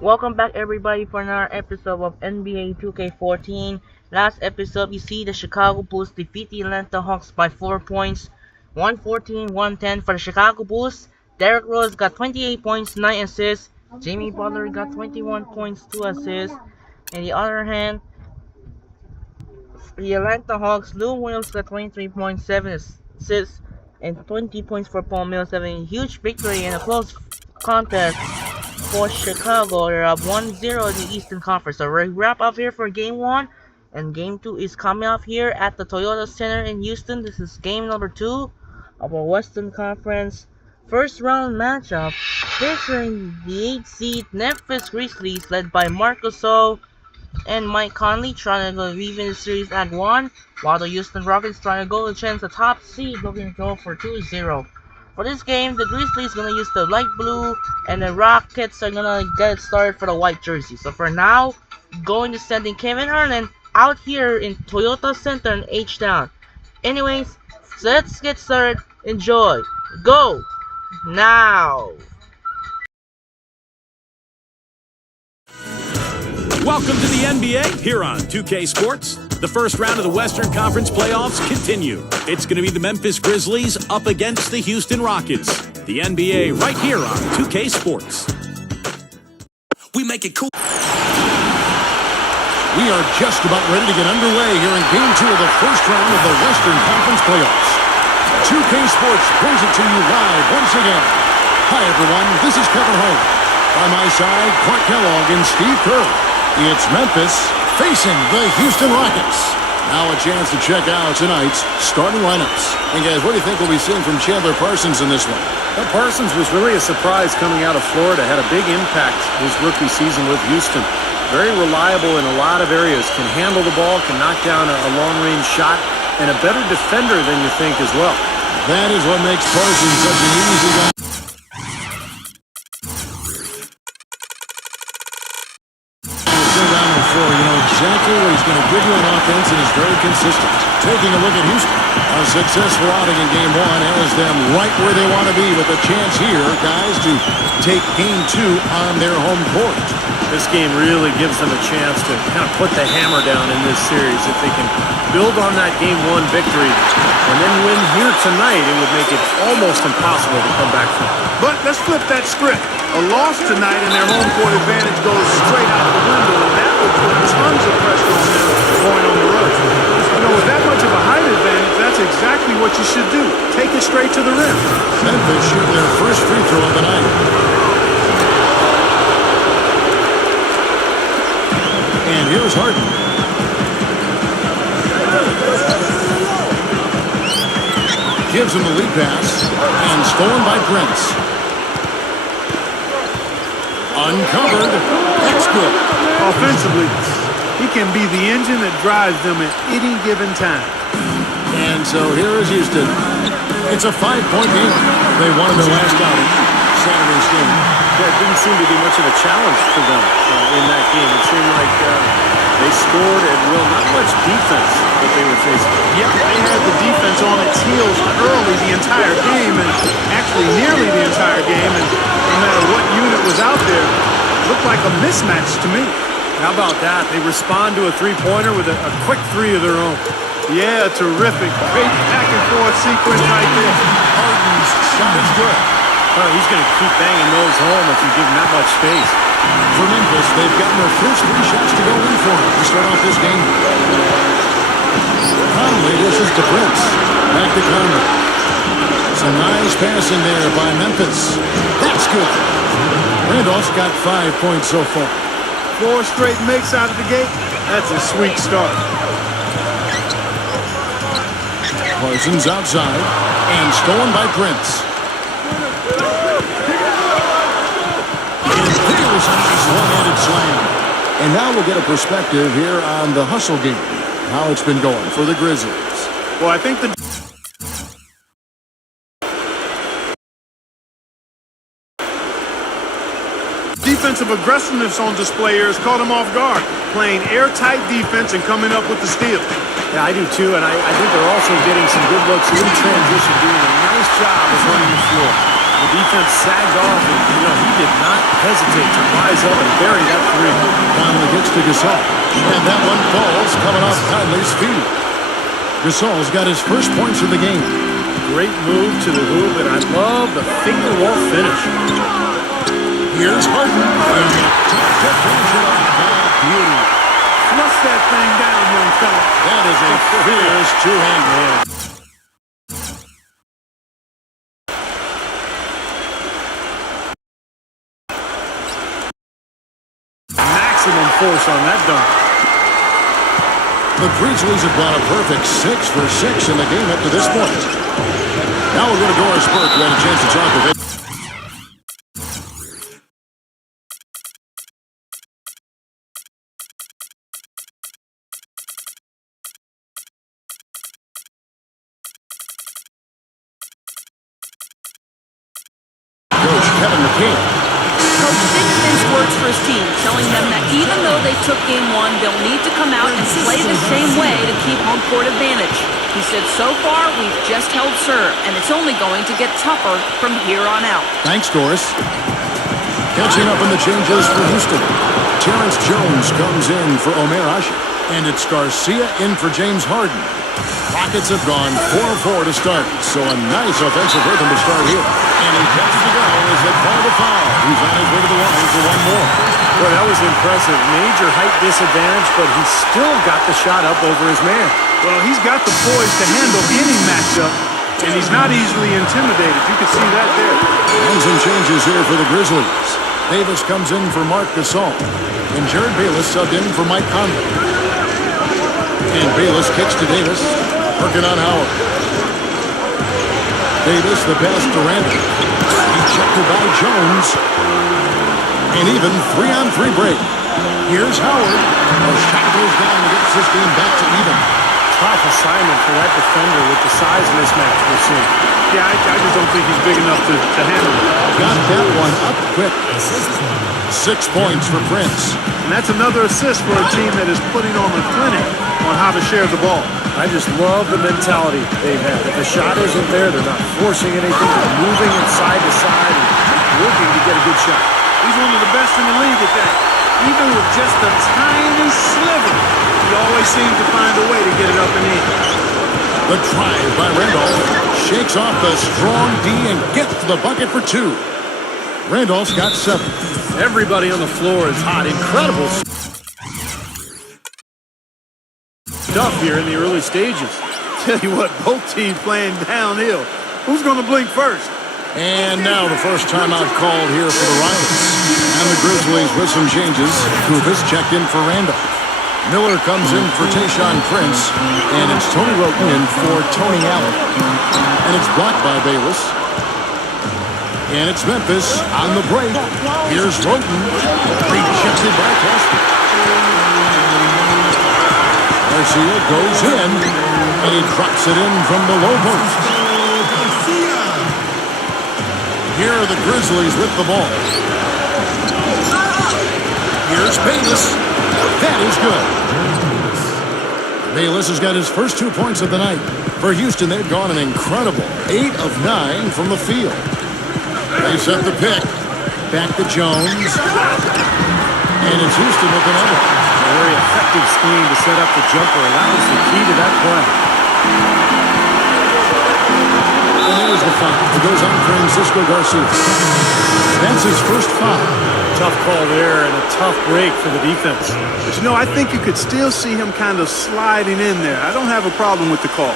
Welcome back everybody for another episode of NBA 2K14. Last episode you see the Chicago Bulls defeat the Atlanta Hawks by 4 points, 114-110 for the Chicago Bulls. Derrick Rose got 28 points, 9 assists. Jimmy Butler got 21 points, 2 assists. On the other hand, the Atlanta Hawks, Lou Williams got 23 points, 7 assists, and 20 points for Paul Mills, having a huge victory in a close contest for Chicago. They're up 1-0 in the Eastern Conference. So we wrap up here for Game 1. And Game 2 is coming up here at the Toyota Center in Houston. This is Game number 2 of our Western Conference first round matchup featuring the 8th seed Memphis Grizzlies led by Marc Gasol and Mike Conley trying to go even the series at 1, while the Houston Rockets trying to go to chance the top seed, looking to go for 2-0. For this game, the Grizzlies gonna use the light blue, and the Rockets are gonna get it started for the white jersey. So for now, going to sending Kevin Harlan out here in Toyota Center in H-Town. Anyways, so let's get started. Enjoy. Go now. Welcome to the NBA here on 2K Sports. The first round of the Western Conference playoffs continue. It's going to be the Memphis Grizzlies up against the Houston Rockets. The NBA right here on 2K Sports. We make it cool. We are just about ready to get underway here in Game 2 of the first round of the Western Conference playoffs. 2K Sports brings it to you live once again. Hi everyone, this is Kevin Harlan. By my side, Clark Kellogg and Steve Kerr. It's Memphis facing the Houston Rockets. Now a chance to check out tonight's starting lineups. And guys, what do you think we'll be seeing from Chandler Parsons in this one? Well, Parsons was really a surprise coming out of Florida. Had a big impact his rookie season with Houston. Very reliable in a lot of areas. Can handle the ball, can knock down a long-range shot, and a better defender than you think as well. That is what makes Parsons such an easy guy. Exactly what he's going to give you on offense, and is very consistent. Taking a look at Houston. A successful outing in Game 1 has them right where they want to be, with a chance here, guys, to take Game 2 on their home court. This game really gives them a chance to kind of put the hammer down in this series. If they can build on that Game 1 victory and then win here tonight, it would make it almost impossible to come back from. But let's flip that script. A loss tonight and their home court advantage goes straight out the window, and that would put tons of pressure on them going on the road. You know, with that much of a height advantage, that's exactly what you should do. Take it straight to the rim. Memphis shooting their first free throw of the night. And here's Harden. Gives him the lead pass, and stolen by Prince. Uncovered. That's good. Offensively, he can be the engine that drives them at any given time. And so here is Houston. It's a 5-point game. They won their last outing, Saturday's game. Yeah, it didn't seem to be much of a challenge for them in that game. It seemed like they scored at will, not much defense that they were facing. Yeah, they had the defense on its heels early the entire game, and actually nearly the entire game, and no matter what unit was out there, it looked like a mismatch to me. How about that? They respond to a three-pointer with a quick three of their own. Yeah, terrific. Great back-and-forth sequence right there. Harden's shot is good. Oh, he's going to keep banging those home if you give him that much space. For Memphis, they've gotten their first 3 shots to go in for him to start off this game. Conley dishes to Prince. Back to Conley. Some nice passing there by Memphis. That's good. Randolph's got 5 points so far. 4 straight makes out of the gate. That's a sweet start. Parsons outside and stolen by Prince. Here's a nice one-handed slam. And now we'll get a perspective here on the hustle game. How it's been going for the Grizzlies. Well, I think the defensive aggressiveness on display here has caught them off guard. Playing airtight defense and coming up with the steal. Yeah, I do too, and I think they're also getting some good looks in transition, doing a nice job of running the floor. The defense sagged off, and he did not hesitate to rise up and bury that three. Conley gets to Gasol. And that one falls coming off Conley's feet. Gasol's got his first points of the game. Great move to the hoop, and I love the finger roll finish. Here's Harden. To finish it off. Beauty. Flush that thing down, young fella. That is a fierce two-hand man. Maximum force on that dunk. The Grizzlies have gone a perfect 6 for 6 in the game up to this point. Now we're going to Doris Burke, who had a chance to talk with it. Coach Kevin McCain. Coach didn't mince words for his team, telling them that even though they took game one, they'll need to come out and play the same way to keep home court advantage. He said, so far, we've just held serve, and it's only going to get tougher from here on out. Thanks, Doris. Catching up in the changes for Houston. Terrence Jones comes in for Omer Asher. And it's Garcia in for James Harden. Rockets have gone 4-4 to start, so a nice offensive rhythm to start here. And he gets to go as they call the foul. He's on his way to the line for one more. Boy, that was impressive. Major height disadvantage, but he still got the shot up over his man. Well, he's got the poise to handle any matchup, and he's not easily intimidated. You can see that there. And some changes here for the Grizzlies. Davis comes in for Mark Gasol. And Jared Bayless subbed in for Mike Conley. And Bayless kicks to Davis. Working on Howard. Davis, the pass to Randall. He checked it by Jones. And even 3-on-3 break. Here's Howard. A shot goes down and gets this game back to even. Tough assignment for that defender with the size mismatch we're seeing. Yeah, I just don't think he's big enough to handle it. Got that one up quick. 6 points for Prince. And that's another assist for a team that is putting on a clinic on how to share the ball. I just love the mentality they have. If the shot isn't there, they're not forcing anything. They're moving it side to side and working to get a good shot. He's one of the best in the league at that. Even with just a tiny sliver, he always seems to find a way to get it up and in. The drive by Randolph shakes off the strong D and gets to the bucket for 2. Randolph's got 7. Everybody on the floor is hot. Incredible stuff here in the early stages. Tell you what, both teams playing downhill. Who's going to blink first? And now the first timeout called here for the Riders. And the Grizzlies with some changes. Kufis checked in for Randolph. Miller comes in for Tayshaun Prince. And it's Tony Roten in for Tony Allen. And it's blocked by Bayless. And it's Memphis on the break. Here's Roten. Rejected by Casper. Garcia goes in. And he drops it in from the low post. Here are the Grizzlies with the ball. Here's Bayless. That is good. Bayless has got his first 2 points of the night. For Houston, they've gone an incredible 8 of 9 from the field. They set the pick. Back to Jones. And it's Houston with another. A very effective screen to set up the jumper. That was the key to that play. And there's the foul. It goes on Francisco Garcia. That's his first foul. Tough call there and a tough break for the defense. But you know, I think you could still see him kind of sliding in there. I don't have a problem with the call.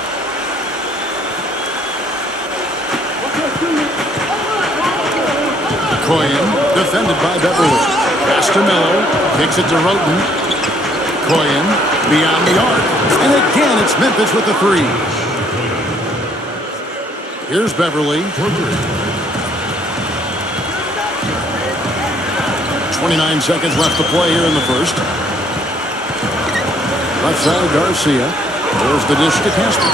Coyen, defended by Beverly. Pass to Melo. Kicks it to Roten. Coyen, beyond the arc. And again, it's Memphis with the 3. Here's Beverly. 29 seconds left to play here in the first. Left side, Garcia. There's the dish to Casper.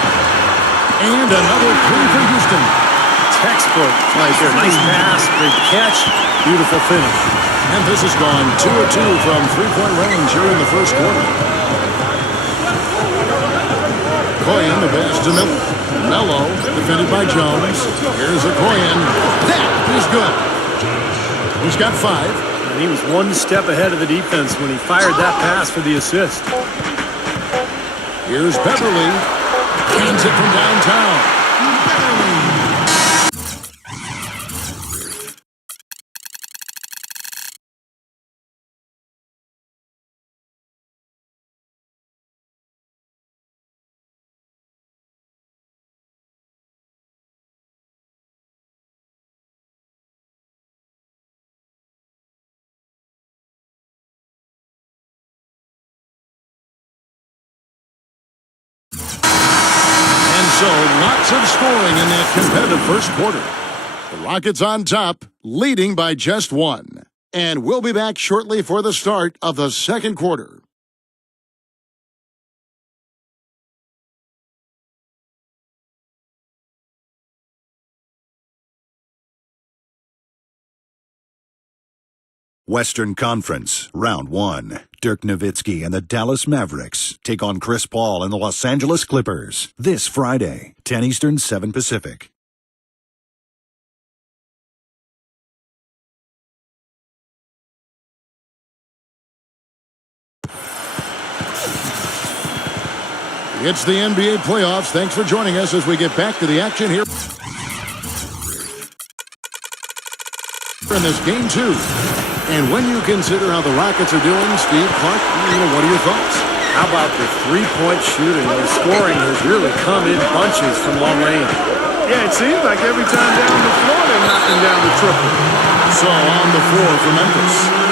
And another 3 for Houston. Textbook right there. Nice pass, great catch, beautiful finish. Memphis has gone 2 of 2 from 3-point range here in the first quarter. Coyen, the pass to Miller. Melo, defended by Jones. Here's Okoye. That is good. He's got 5. And he was one step ahead of the defense when he fired that pass for the assist. Here's Beverly. Hands it from downtown. Beverly. So lots of scoring in that competitive first quarter. The Rockets on top, leading by just 1. And we'll be back shortly for the start of the second quarter. Western Conference, Round 1. Dirk Nowitzki and the Dallas Mavericks take on Chris Paul and the Los Angeles Clippers this Friday, 10 Eastern, 7 Pacific. It's the NBA playoffs. Thanks for joining us as we get back to the action here in this game 2. And when you consider how the Rockets are doing, Steve, Clark, what are your thoughts? How about the three-point shooting? The scoring has really come in bunches from long range. Yeah, it seems like every time down the floor they're knocking down the triple. So on the floor for Memphis.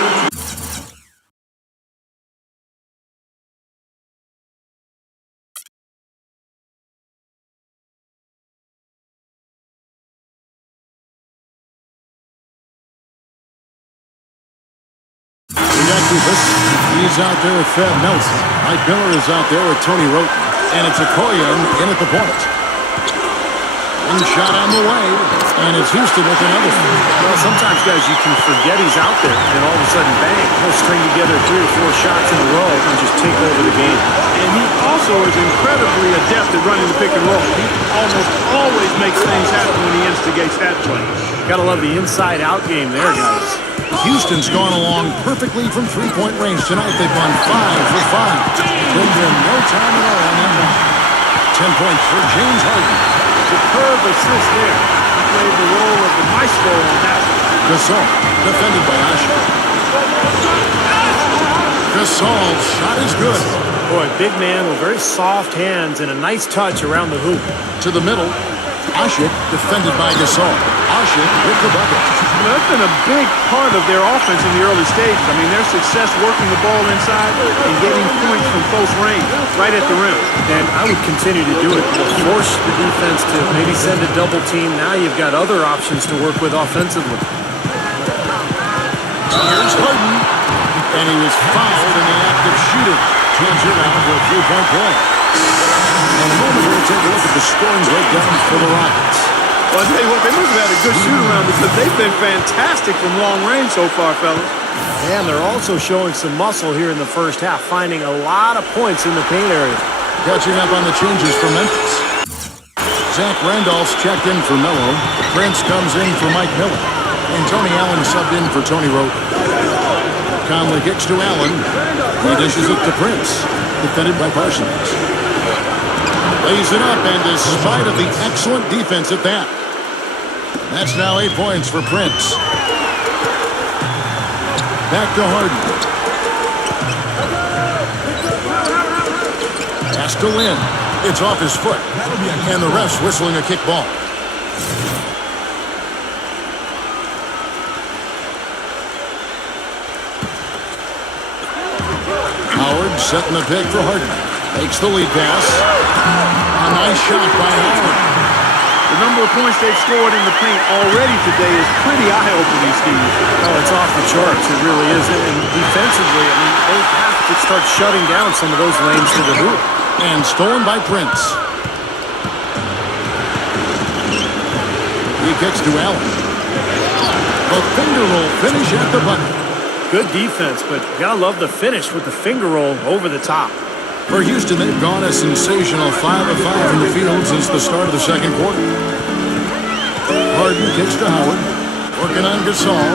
He's out there with Fab Nelson. Mike Miller is out there with Tony Roten. And it's Okoye in at the point. One shot on the way. And it's Houston with another. Well, sometimes, guys, you can forget he's out there. And all of a sudden, bang, he'll string together 3 or 4 shots in a row and just take over the game. And he also is incredibly adept at running the pick and roll. He almost always makes things happen when he instigates that play. Gotta love the inside-out game there, guys. Houston's gone along perfectly from 3-point range tonight. They've gone 5 for 5. Took them no time at all on that one. 10 points for James Harden. Superb assist there. He played the role of the maestro on that one. Gasol, defended by Asher. Gasol's shot is good. Boy, big man with very soft hands and a nice touch around the hoop. To the middle. Asher, defended by Gasol. Asher with the bucket. Well, that's been a big part of their offense in the early stages. I mean, their success working the ball inside and getting points from close range, right at the rim. And I would continue to do it. Force the defense to maybe send a double team. Now you've got other options to work with offensively. Here's Harden. And he was fouled in the act of shooting. Turns it out for a 3-point play. In a moment, we'll take a look at the scoring breakdown for the Rockets. Well, I'll tell you what, they must have had a good shoot-around because they've been fantastic from long range so far, fellas. And they're also showing some muscle here in the first half, finding a lot of points in the paint area. Catching up on the changes for Memphis. Zach Randolph's checked in for Melo. Prince comes in for Mike Miller. And Tony Allen subbed in for Tony Roten. Conley kicks to Allen. He dishes it to Prince. Defended by Parsons. Lays it up, and despite of the excellent defense at that. That's now 8 points for Prince. Back to Harden. Pass to Lynn. It's off his foot. And the ref's whistling a kick ball. Howard setting the pick for Harden. Takes the lead pass. A nice shot by Howard. The number of points they've scored in the paint already today is pretty eye-opening, Steve. Oh, it's off the charts. It really is. And defensively, I mean, they have to start shutting down some of those lanes to the hoop. And stolen by Prince. He kicks to Allen. The finger roll finish at the bucket. Good defense, but gotta love the finish with the finger roll over the top. For Houston, they've gone a sensational 5 of 5 from the field since the start of the second quarter. Harden kicks to Howard. Working on Gasol.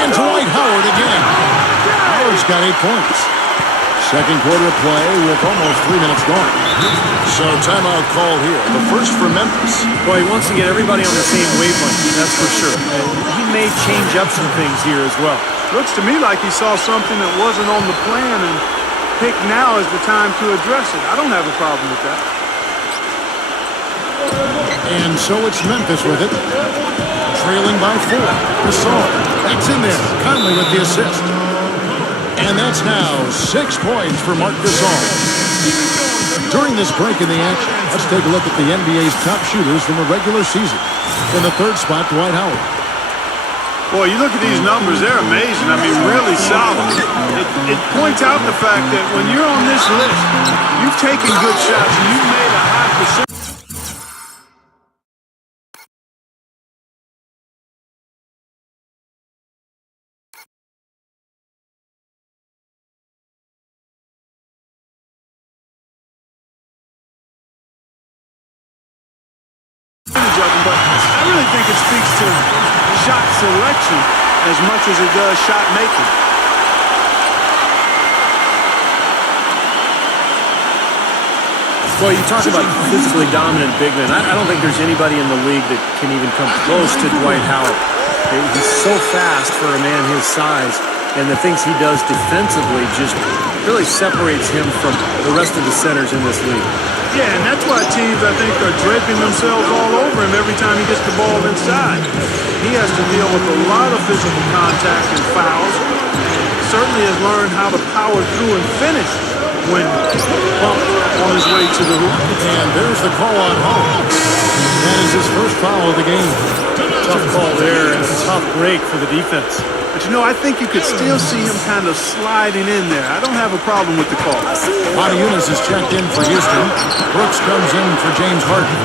And Dwight Howard again. Howard's got 8 points. Second quarter play with almost 3 minutes gone. So timeout call here. The first for Memphis. Well, he wants to get everybody on the same wavelength, that's for sure. He may change up some things here as well. Looks to me like he saw something that wasn't on the plan and picked now is the time to address it. I don't have a problem with that. And so it's Memphis with it. Trailing by 4. Gasol. That's in there. Conley with the assist. And that's now 6 points for Marc Gasol. During this break in the action, let's take a look at the NBA's top shooters from the regular season. In the third spot, Dwight Howard. Boy, you look at these numbers, they're amazing. I mean, really solid. It points out the fact that when you're on this list, you've taken good shots and you've made a high percentage. But I really think it speaks to shot selection as much as it does shot making. Well, you talk about physically dominant big men. I don't think there's anybody in the league that can even come close to Dwight Howard. He's so fast for a man his size, and the things he does defensively just really separates him from the rest of the centers in this league. Yeah, and that's why teams, I think, are draping themselves all over him every time he gets the ball inside. He has to deal with a lot of physical contact and fouls. Certainly has learned how to power through and finish when bumped on his way to the hoop. And there's the call on Hall. That is his first foul of the game. Tough call there and a tough break for the defense. But, you know, I think you could still see him kind of sliding in there. I don't have a problem with the call. Montezumas is checked in for Houston. Brooks comes in for James Harden.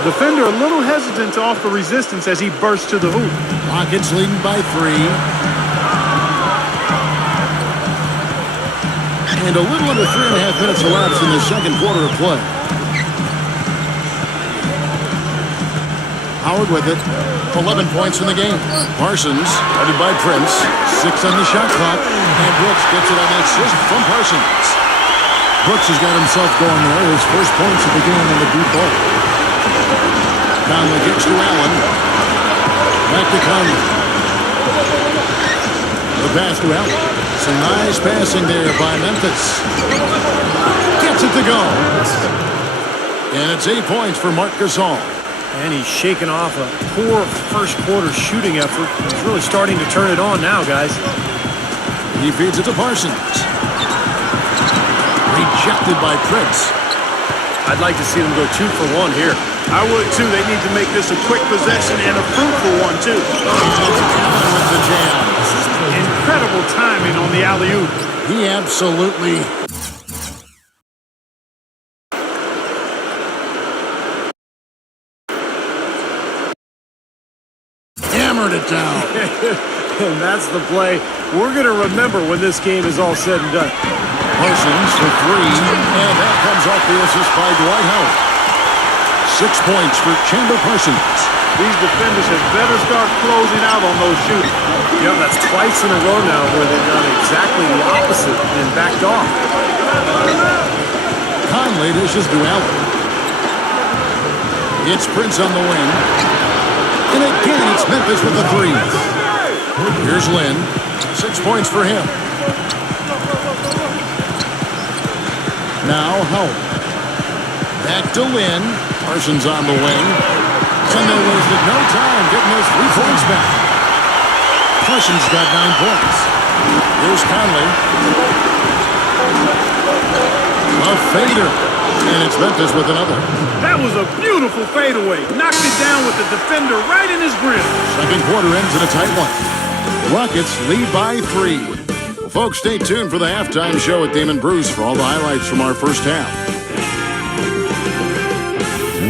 The defender a little hesitant to offer resistance as he bursts to the hoop. Rockets leading by 3. And a little under 3.5 minutes elapsed in the second quarter of play. Howard with it. 11 points in the game. Parsons, headed by Prince. 6 on the shot clock. And Brooks gets it on that assist from Parsons. Brooks has got himself going there. His first points of the game in the deep ball. Conley kicks to Allen. Back to Conley. The pass to Allen. Some nice passing there by Memphis. Gets it to go. And it's 8 points for Marc Gasol. And he's shaking off a poor first quarter shooting effort. He's really starting to turn it on now, guys. He feeds it to Parsons. Rejected by Prince. I'd like to see them go 2 for 1 here. I would, too. They need to make this a quick possession and a fruitful one, too. Allen with the jam. Incredible timing on the alley-oop. He absolutely... hammered it down. And that's the play we're going to remember when this game is all said and done. Parsons for 3, and that comes off the assist by Dwight Howard. 6 points for Chandler Parsons. These defenders had better start closing out on those shooters. Yeah, that's twice in a row now where they've done exactly the opposite and backed off. Conley dishes to Allen. It's Prince on the wing. And again, it's Memphis with the 3. Here's Lynn. 6 points for him. Now Howard. Back to Lynn. Parsons on the wing. And they wasted no time getting those 3 points back. Parsons got 9 points. Here's Conley. A fader. And it's Memphis with another. That was a beautiful fadeaway. Knocked it down with the defender right in his grill. Second quarter ends in a tight one. The Rockets lead by 3. Well, folks, stay tuned for the halftime show at Damon Bruce for all the highlights from our first half.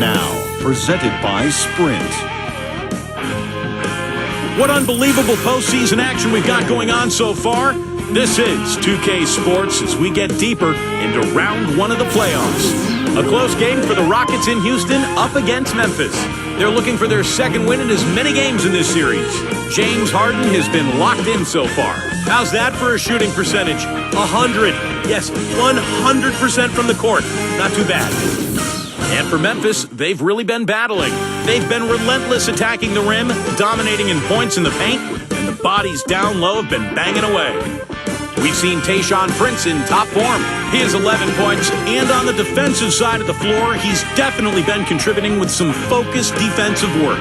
Now, presented by Sprint. What unbelievable postseason action we've got going on so far. This is 2K Sports as we get deeper into round one of the playoffs. A close game for the Rockets in Houston up against Memphis. They're looking for their second win in as many games in this series. James Harden has been locked in so far. How's that for a shooting percentage? 100. Yes, 100% from the court. Not too bad. And for Memphis, they've really been battling. They've been relentless attacking the rim, dominating in points in the paint, and the bodies down low have been banging away. We've seen Tayshaun Prince in top form. He has 11 points, and on the defensive side of the floor, he's definitely been contributing with some focused defensive work.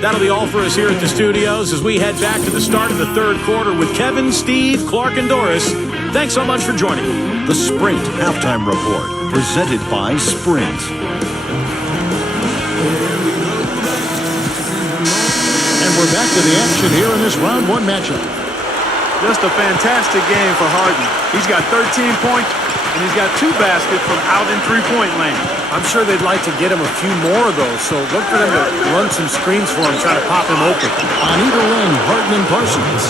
That'll be all for us here at the studios as we head back to the start of the third quarter with Kevin, Steve, Clark, and Doris. Thanks so much for joining me. The Sprint Halftime Report, presented by Sprint. And we're back to the action here in this round one matchup. Just a fantastic game for Harden. He's got 13 points, and he's got 2 baskets from out in three-point land. I'm sure they'd like to get him a few more of those, so look for them to run some screens for him, try to pop him open. On either end, Harden and Parsons.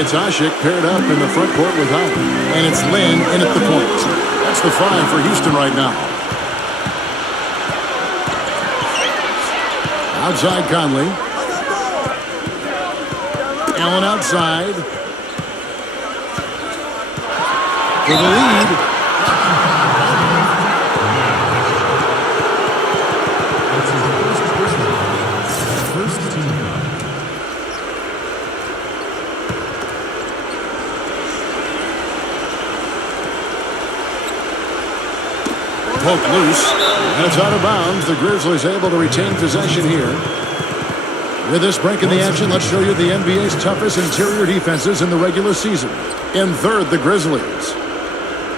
It's Ashik paired up in the front court with Harden, and it's Lynn in at the point. That's the 5 for Houston right now. Outside Conley. Allen outside. For the lead. Poke loose, and it's out of bounds. The Grizzlies able to retain possession here. With this break in the action, let's show you the NBA's toughest interior defenses in the regular season. In third, the Grizzlies.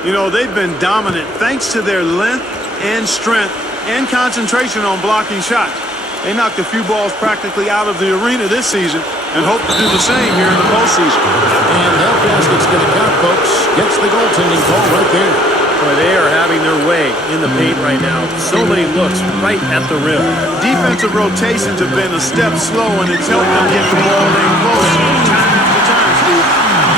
You know, they've been dominant thanks to their length and strength and concentration on blocking shots. They knocked a few balls practically out of the arena this season and hope to do the same here in the postseason. And that basket's going to count, folks. Gets the goaltending call right there. Boy, they are having their way in the paint right now. So many looks right at the rim. Defensive rotations have been a step slow, and it's helped them get the ball in close time after time, Steve.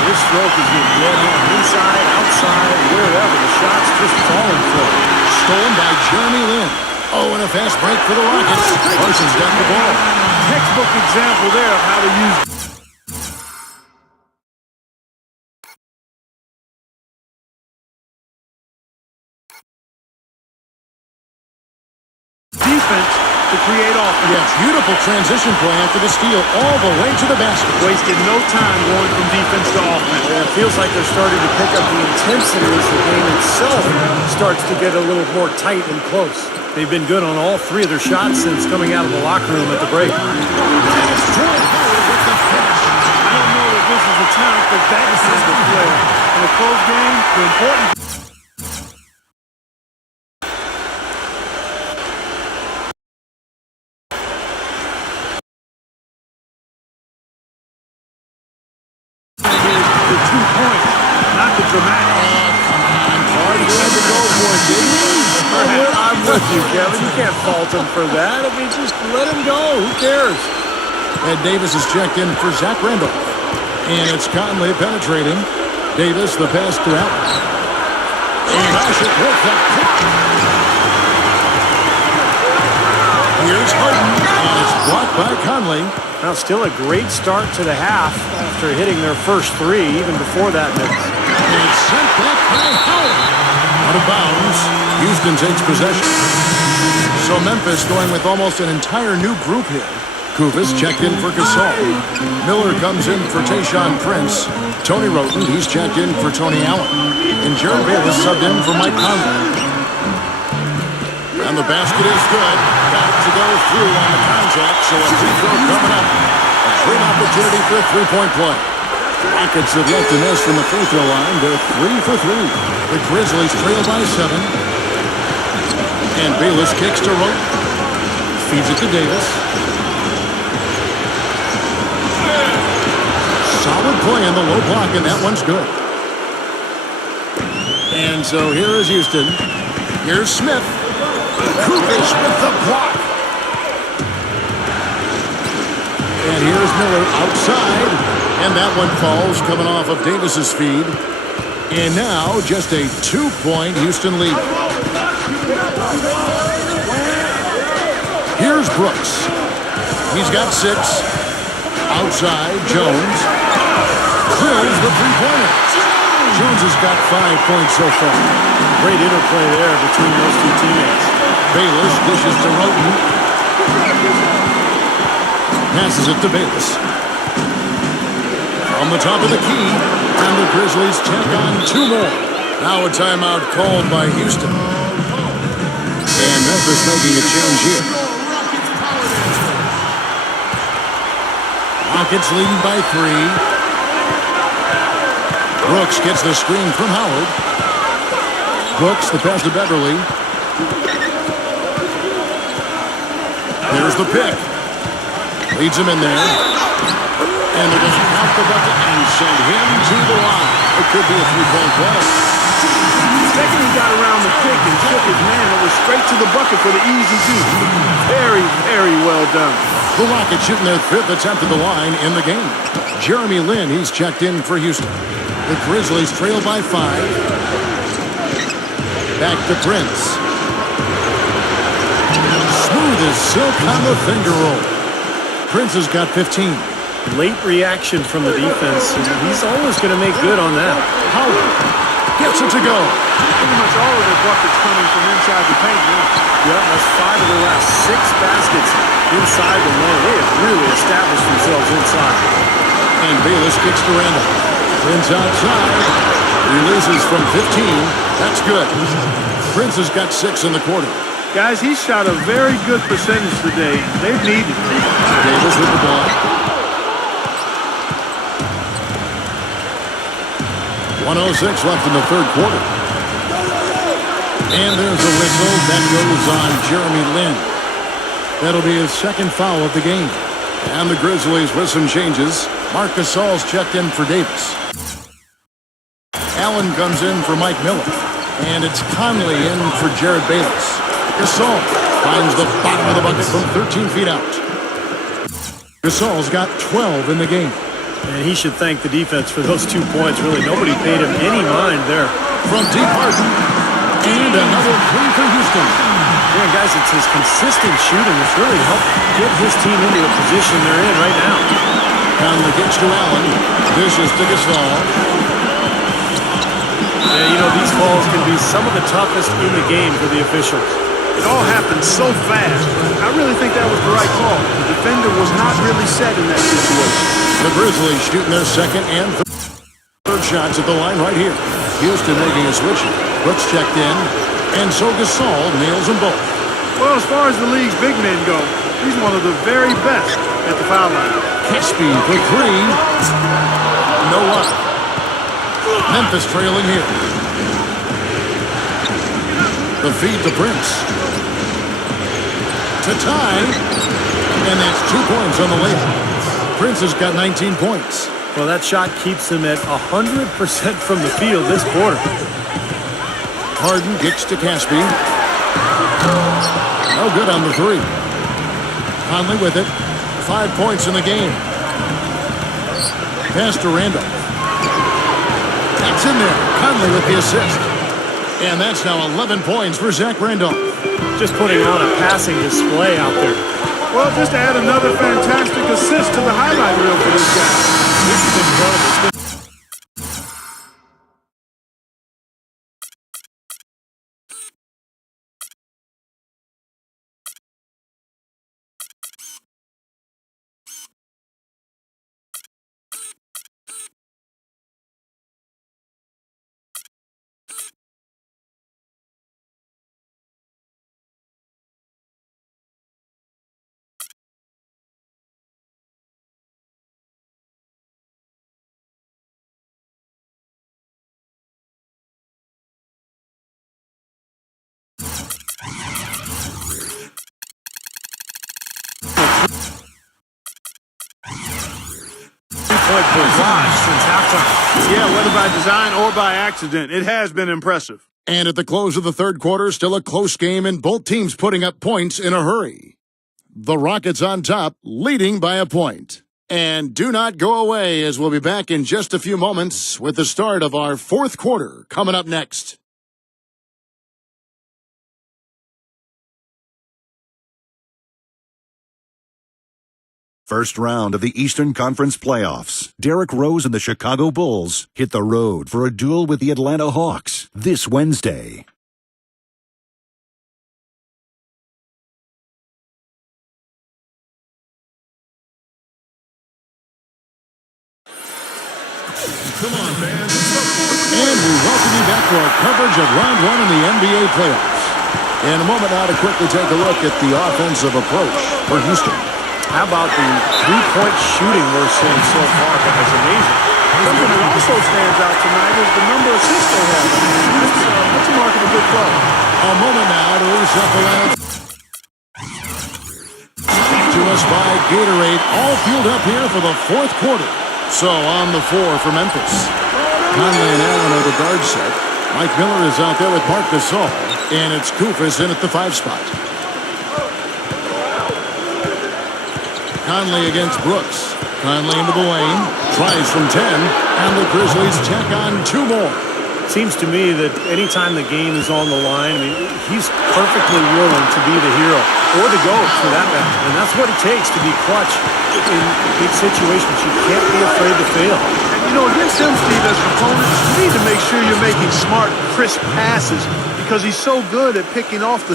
This stroke is getting blown on inside, outside, wherever. The shot's just falling for him. Stolen by Jeremy Lin. Oh, and a fast break for the Rockets. Parsons got the ball. Textbook example there of how to use defense to create offense. Yeah, beautiful transition play after the steal all the way to the basket. Wasted no time going from defense to offense. Yeah, it feels like they're starting to pick up the intensity as the game itself starts to get a little more tight and close. They've been good on all 3 of their shots since coming out of the locker room at the break. And it's Dwight Howard with the finish. I don't know that this is the time for that kind of player. In a close game, the important the 2 points, not the dramatic. Harden had to go for it, didn't he? I'm with you, Kevin. You can't fault him for that. I mean, just let him go. Who cares? Ed Davis is checked in for Zach Randolph. And it's Conley penetrating. Davis, the pass to Allen. And Ashik with the block. Here's Harden. And it's blocked by Conley. Now, still a great start to the half after hitting their first 3, even before that miss. And it's sent back by Howard. Out of bounds. Houston takes possession. So Memphis going with almost an entire new group here. Kuvas checked in for Gasol. Miller comes in for Tayshaun Prince. Tony Roten, he's checked in for Tony Allen. And Jared Bayless subbed in for Mike Conley. And the basket is good. Got to go through on the contact, so a free throw coming up. A great opportunity for a three-point play. Rockets have yet to miss from the free throw line. They're 3 for 3. The Grizzlies trail by 7. And Bayless kicks to Roten. Feeds it to Davis. Solid play in the low block, and that one's good. And so here is Houston. Here's Smith. Kuvas with the block. And here's Miller outside. And that one falls coming off of Davis's feed. And now just a 2-point Houston lead. Here's Brooks. He's got 6. Outside, Jones. Drills the three-pointer. Jones has got 5 points so far. Great interplay there between those two teammates. Bayless dishes to Roten. Passes it to Bayless. From the top of the key, and the Grizzlies check on 2 more. Now a timeout called by Houston. And Memphis making a change here. Rockets leading by 3. Brooks gets the screen from Howard. Brooks, the pass to Beverly. There's the pick. Leads him in there. And they're going to count the bucket and send him to the line. It could be a 3-point play. Second he got around the pick and shook his man, it was straight to the bucket for the easy deuce. Very, very well done. The Rockets shooting their 5th attempt at the line in the game. Jeremy Lin, he's checked in for Houston. The Grizzlies trail by 5. Back to Prince. Smooth as silk on the finger roll. Prince has got 15. Late reaction from the defense, and he's always going to make good on that. Howard gets it to go. Pretty much all of their buckets coming from inside the paint now. Yeah, that's 5 of their last 6 baskets inside the lane. They have really established themselves inside. And Bayless kicks to Randall. Prince outside. Releases from 15. That's good. Prince has got 6 in the quarter. Guys, he shot a very good percentage today. They've needed it. Davis with the ball. 1:06 left in the third quarter. And there's a whistle that goes on Jeremy Lin. That'll be his 2nd foul of the game. And the Grizzlies with some changes. Marc Gasol's checked in for Davis. Allen comes in for Mike Miller. And it's Conley in for Jared Bayless. Gasol finds the bottom of the bucket from 13 feet out. Gasol's got 12 in the game. And he should thank the defense for those 2 points. Really, nobody paid him any mind there. From deep Harden. And another 3 for Houston. Yeah, guys, it's his consistent shooting that's really helped get his team into the position they're in right now. Conley gets to Allen. This is to Gasol. Yeah, you know, these calls can be some of the toughest in the game for the officials. It all happened so fast. I really think that was the right call. The defender was not really set in that situation. The Grizzlies shooting their 2nd and 3rd shots at the line right here. Houston making a switch. Brooks checked in. And so Gasol nails them both. Well, as far as the league's big men go, he's one of the very best at the foul line. Caspi for 3. No luck. Memphis trailing here. The feed to Prince. To tie. And that's 2 points on the layup. Prince has got 19 points. Well, that shot keeps him at 100% from the field this quarter. Harden gets to Caspi. No good on the 3. Conley with it. 5 points in the game. Pass to Randall. That's in there. Conley with the assist. And that's now 11 points for Zach Randolph. Just putting on a passing display out there. Well, just to add another fantastic assist to the highlight reel for this guy. This is incredible. Since halftime. Yeah, whether by design or by accident, it has been impressive. And at the close of the third quarter, still a close game and both teams putting up points in a hurry. The Rockets on top, leading by a point. And do not go away, as we'll be back in just a few moments with the start of our fourth quarter coming up next. First round of the Eastern Conference playoffs. Derrick Rose and the Chicago Bulls hit the road for a duel with the Atlanta Hawks this Wednesday. Come on, fans. And we welcome you back to our coverage of round one in the NBA playoffs. In a moment now to quickly take a look at the offensive approach for Houston. How about the three-point shooting we're seeing so far? That's amazing. Something that also stands out tonight is the number of assists they have. That's a mark of a good club. A moment now to reshuffle out. To us by Gatorade, all fueled up here for the fourth quarter. So on the floor for Memphis. Conley and Allen are the guard set. Mike Miller is out there with Marc Gasol. And it's Kufis in at the 5 spot. Conley against Brooks. Conley into the lane. Tries from 10. And the Grizzlies check on 2 more. Seems to me that anytime the game is on the line, I mean, he's perfectly willing to be the hero or the GOAT for that matter. And that's what it takes to be clutch in big situations. You can't be afraid to fail. And, you know, against him, Steve, as an opponent, you need to make sure you're making smart, crisp passes because he's so good at picking off the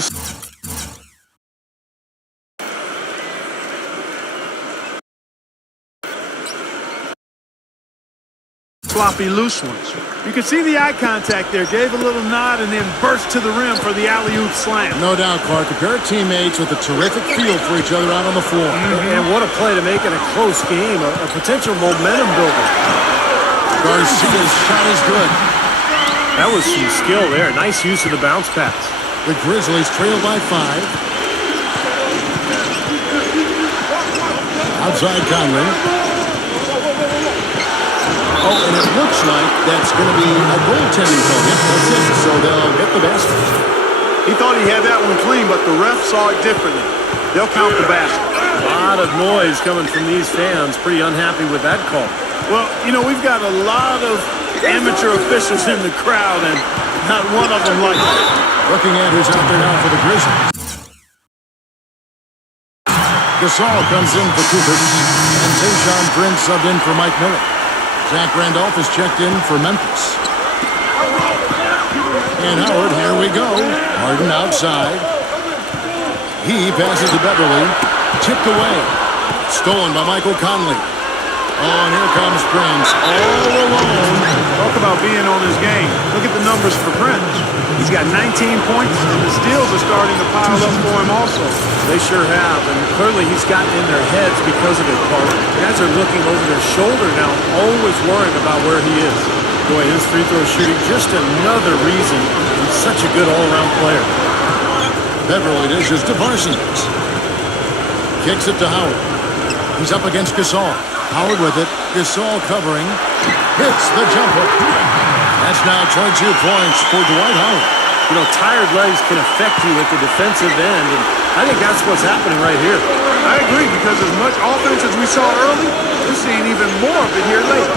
sloppy loose ones. You can see the eye contact there. Gave a little nod and then burst to the rim for the alley-oop slam. No doubt, Clark. A pair of teammates with a terrific feel for each other out on the floor. And what a play to make in a close game, a potential momentum builder. Garcia's shot is good. That was some skill there. Nice use of the bounce pass. The Grizzlies trail by 5. Outside Conley. Oh, and it looks like that's going to be a goaltending call. Yep, that's it. So they'll get the basket. He thought he had that one clean, but the ref saw it differently. They'll count the basket. A lot of noise coming from these fans. Pretty unhappy with that call. Well, you know, we've got a lot of amateur officials in the crowd, and not one of them like it. Looking at who's out there now for the Grizzlies. Gasol comes in for Kufis. And Tayshaun Prince subbed in for Mike Miller. Zach Randolph is checked in for Memphis. And Howard, here we go. Harden outside. He passes to Beverly. Tipped away. Stolen by Michael Conley. Oh, and here comes Prince. All alone. Talk about being on his game. Look at the numbers for Prince. He's got 19 points, and the steals are starting to pile up for him also. They sure have, and clearly he's gotten in their heads because of it, Clark. Guys are looking over their shoulder now, always worrying about where he is. Boy, his free throw shooting, just another reason he's such a good all-around player. Beverly dishes to Parsons. Kicks it to Howard. He's up against Gasol. Howard with it. Gasol covering. Hits the jumper. That's now 22 points for Dwight Howard. You know, tired legs can affect you at the defensive end, and I think that's what's happening right here. I agree, because as much offense as we saw early, we're seeing even more of it here late.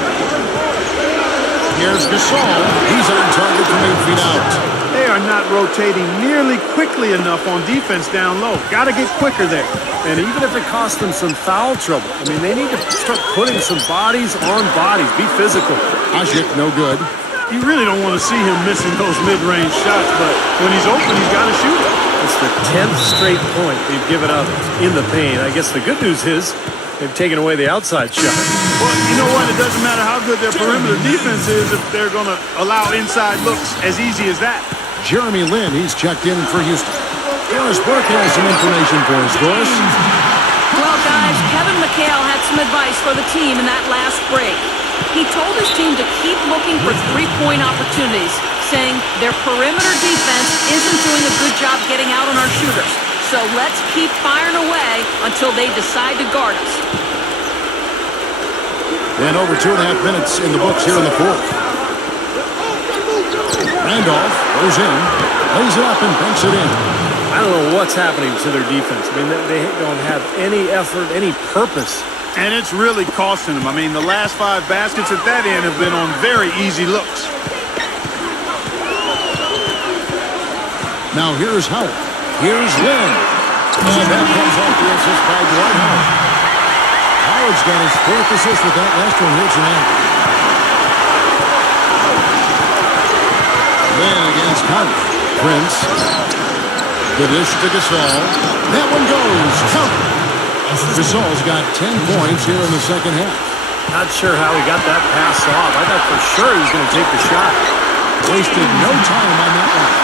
Here's Gasol. He's on target from 8 feet out. They are not rotating nearly quickly enough on defense down low. Got to get quicker there. And even if it costs them some foul trouble, I mean, they need to start putting some bodies on bodies. Be physical. Ajik, no good. You really don't want to see him missing those mid-range shots, but when he's open, he's got to shoot it. It's the 10th straight point they've given up in the paint. I guess the good news is they've taken away the outside shot. Well, you know what? It doesn't matter how good their perimeter defense is if they're going to allow inside looks as easy as that. Jeremy Lin, he's checked in for Houston. Doris Burke has some information for us, Doris. Well, guys, Kevin McHale had some advice for the team in that last break. He told his team to keep looking for three-point opportunities, saying their perimeter defense isn't doing a good job getting out on our shooters. So let's keep firing away until they decide to guard us. And over 2.5 minutes in the books here in the fourth. Randolph goes in, lays it up and banks it in. I don't know what's happening to their defense. I mean, they don't have any effort, any purpose And it's really costing them. I mean, the last 5 baskets at that end have been on very easy looks. Now here's Howard. Here's Lynn. And that comes off the assist by Dwight Howard. Howard's got his 4th assist with that last one here tonight. Lynn against Conley. Prince. The dish to Gasol. That one goes. Counter. Gasol's got 10 points here in the second half. Not sure how he got that pass off. I thought for sure he was going to take the shot. Wasted no time on that one.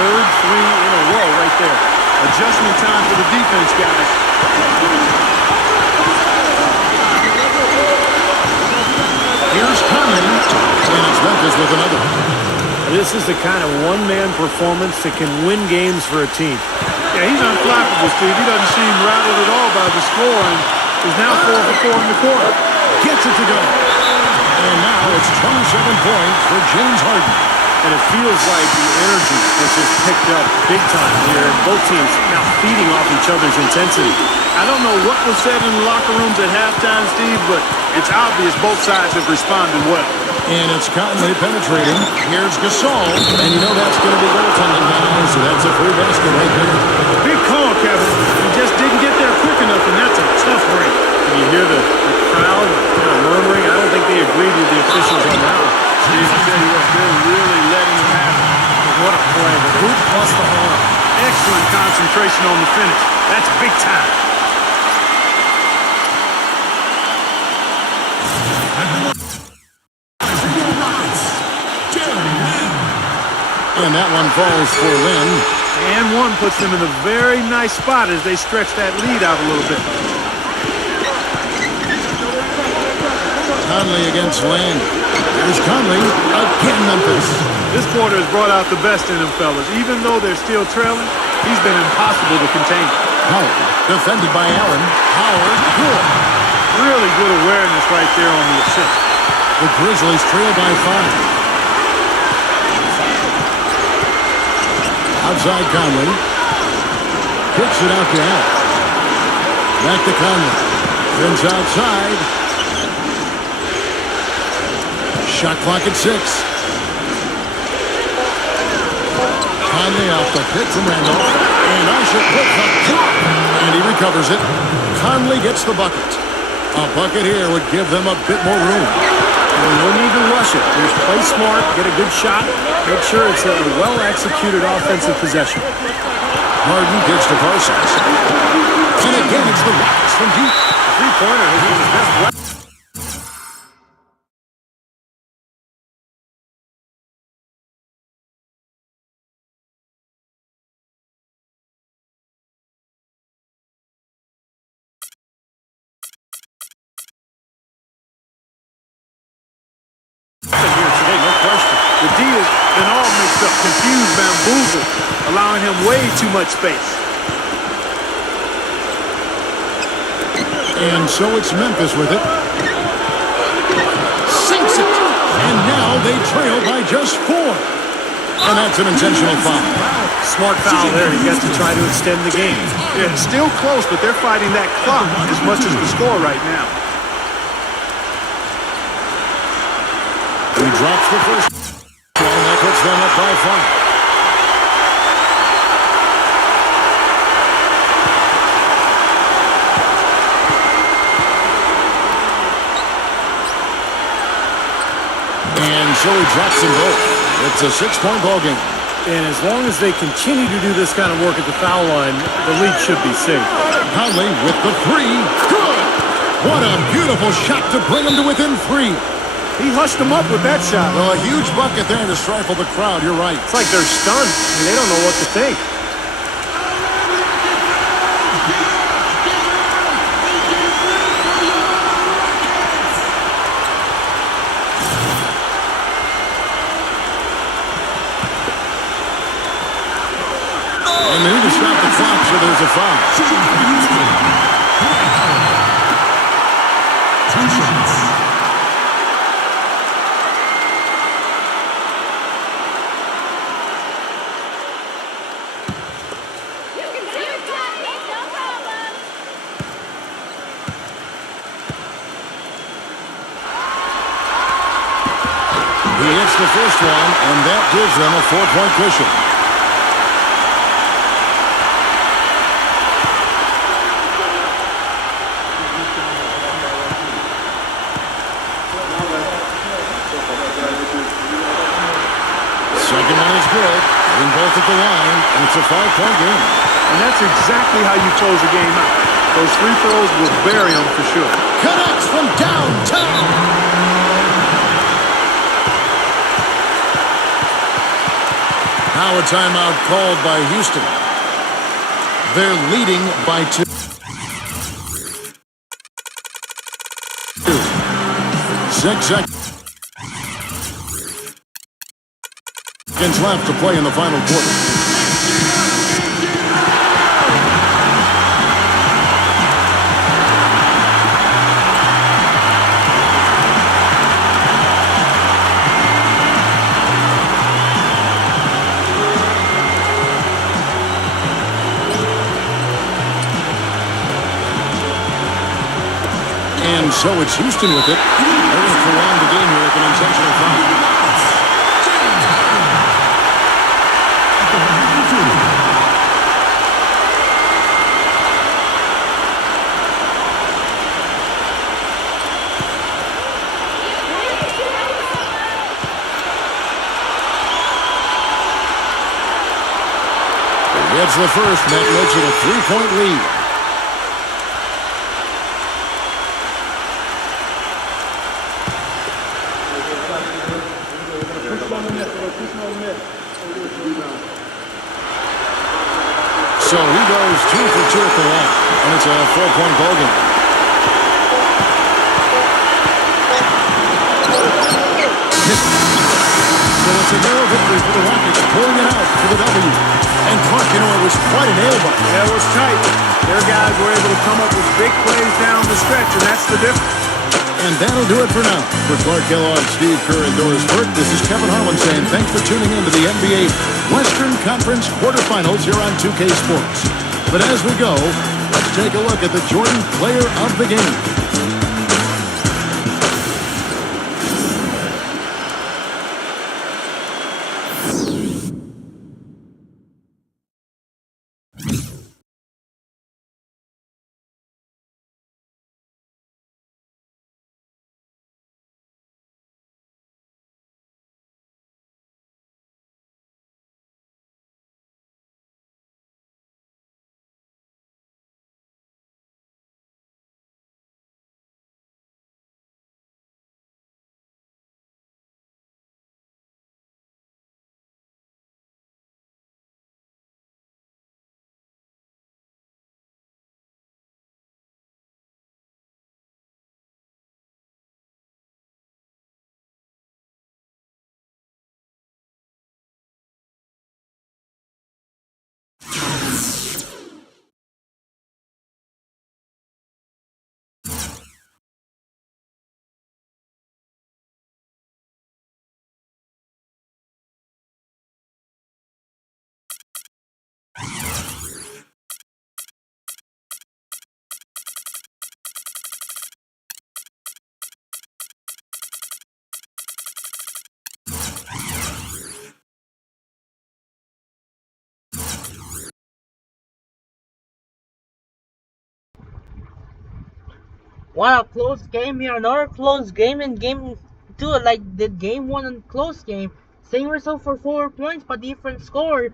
3rd 3 in a row right there. Adjustment time for the defense, guys. Here's Conley. And it's Memphis with another. This is the kind of one-man performance that can win games for a team. Yeah, he's unflappable, Steve. He doesn't seem rattled at all by the score, and is now 4 for 4 in the quarter. Gets it to go. And now it's 27 points for James Harden. And it feels like the energy has just picked up big time here. And both teams now feeding off each other's intensity. I don't know what was said in the locker rooms at halftime, Steve, but it's obvious both sides have responded well. And it's Conley penetrating. Here's Gasol. And you know that's going to be goaltending now, so that's a free basket right there. Big call, Kevin. He just didn't get there quick enough, and that's a tough break. And you hear the crowd kind of murmuring. I don't think they agreed with the officials on that one. Steve, I tell you what, they're really letting him have it. What a play. The hoop plus the horn. Excellent concentration on the finish. That's big time. And that one falls for Lynn. And one puts them in a very nice spot as they stretch that lead out a little bit. Conley against Lynn. Here's Conley. Again, Memphis. This quarter has brought out the best in him, fellas. Even though they're still trailing, he's been impossible to contain. Howard, defended by Allen. Howard, good. Really good awareness right there on the assist. The Grizzlies trail by 5. Outside Conley. Kicks it out to Allen. Back to Conley. Prince outside. Shot clock at 6. Conley off the pick from Randolph. And Usher puts up top. And he recovers it. Conley gets the bucket. A bucket here would give them a bit more room. No need to rush it. Just play smart, get a good shot, make sure it's a well-executed offensive possession. Harden gives to Parsons. And again, it's the Rockets from deep. The three-pointer has been his best weapon. The D has been all mixed up, confused, bamboozled, allowing him way too much space. And so it's Memphis with it. Sinks it. And now they trail by just 4. And that's an intentional foul. Smart foul there. He gets to try to extend the game. Yeah, it's still close, but they're fighting that clock as much as the score right now. He drops the first. And that puts them up by 5. And so he drops them both. It's a 6-point ball game. And as long as they continue to do this kind of work at the foul line, the lead should be safe. Conley with the 3. Good! What a beautiful shot to bring them to within 3. He hushed him up with that shot. Well, a huge bucket there to stifle the crowd. You're right. It's like they're stunned. I mean, they don't know what to think. And they need to stop the clock, so there's a foul. hits the first one, and that gives them a 4-point cushion. Second one is good. Hitting both at the line, and it's a 5-point game. And that's exactly how you close a game out. Those free throws will bury them for sure. Connects from downtown. Now a timeout called by Houston. They're leading by 2. 6 seconds left to play in the final quarter. And so it's Houston with it. They're going to prolong the game here with an intentional foul. Gets the first, and that makes it a 3-point lead. So he goes 2 for 2 at the line, and it's a 4-point ball game. So it's a narrow victory for the Rockets, pulling it out for the W. And Clark, you know, it was quite a nail-biter. Yeah, it was tight. Their guys were able to come up with big plays down the stretch, and that's the difference. And that'll do it for now. For Clark Kellogg, Steve Kerr, and Doris Burke, this is Kevin Harlan saying thanks for tuning in to the NBA Western Conference quarterfinals here on 2K Sports. But as we go, let's take a look at the Jordan Player of the Game. What a close game here. Another close game in game 2, like the game 1 and close game. Same result for 4 points, but different score.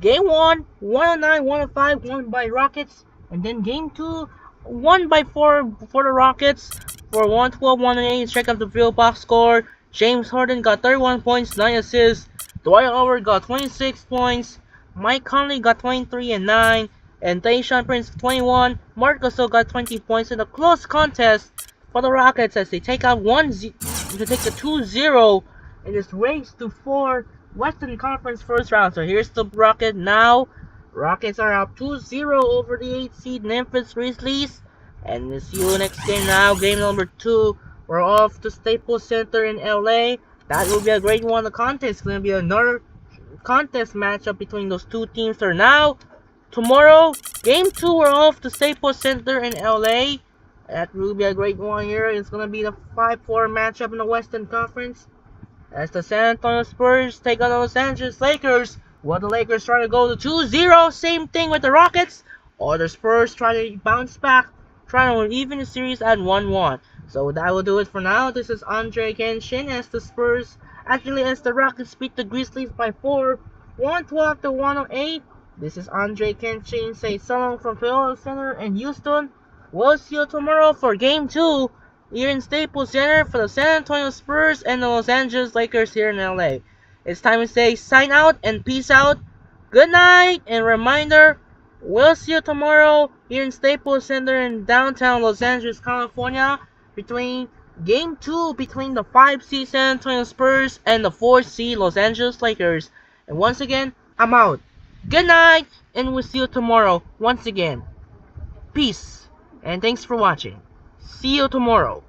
Game 1, 109, 105, won by Rockets. And then game 2, won by 4 for the Rockets. For 112, 108, check out the field box score. James Harden got 31 points, 9 assists. Dwight Howard got 26 points. Mike Conley got 23 and 9. And Tayshaun Prince 21. Marc Gasol got 20 points in a close contest for the Rockets as they take out to take the 2-0 in this race to 4 Western Conference first round. So here's the Rocket now. Rockets are up 2-0 over the 8 seed Memphis Grizzlies. And we'll see you next game now. Game number 2. We're off to Staples Center in LA. That will be a great one. The contest is going to be another contest matchup between those two teams. So now, tomorrow, game 2, we're off to Staples Center in LA. That will be a great one here. It's going to be the 5-4 matchup in the Western Conference. as the San Antonio Spurs take on the Los Angeles Lakers. Will the Lakers try to go to 2-0, same thing with the Rockets, or the Spurs try to bounce back, trying to even the series at 1-1. So that will do it for now. This is Andre Kenshin as the Spurs, actually as the Rockets beat the Grizzlies by 4, 112 to 108. This is Andre Kenshin. Say so long from Phil Center in Houston. We'll see you tomorrow for Game 2 here in Staples Center for the San Antonio Spurs and the Los Angeles Lakers here in LA. It's time to say sign out and peace out. Good night, and reminder, we'll see you tomorrow here in Staples Center in downtown Los Angeles, California, between Game 2 between the 5-seed San Antonio Spurs and the 4-seed Los Angeles Lakers. And once again, I'm out. Good night, and we'll see you tomorrow once again. Peace, and thanks for watching. See you tomorrow.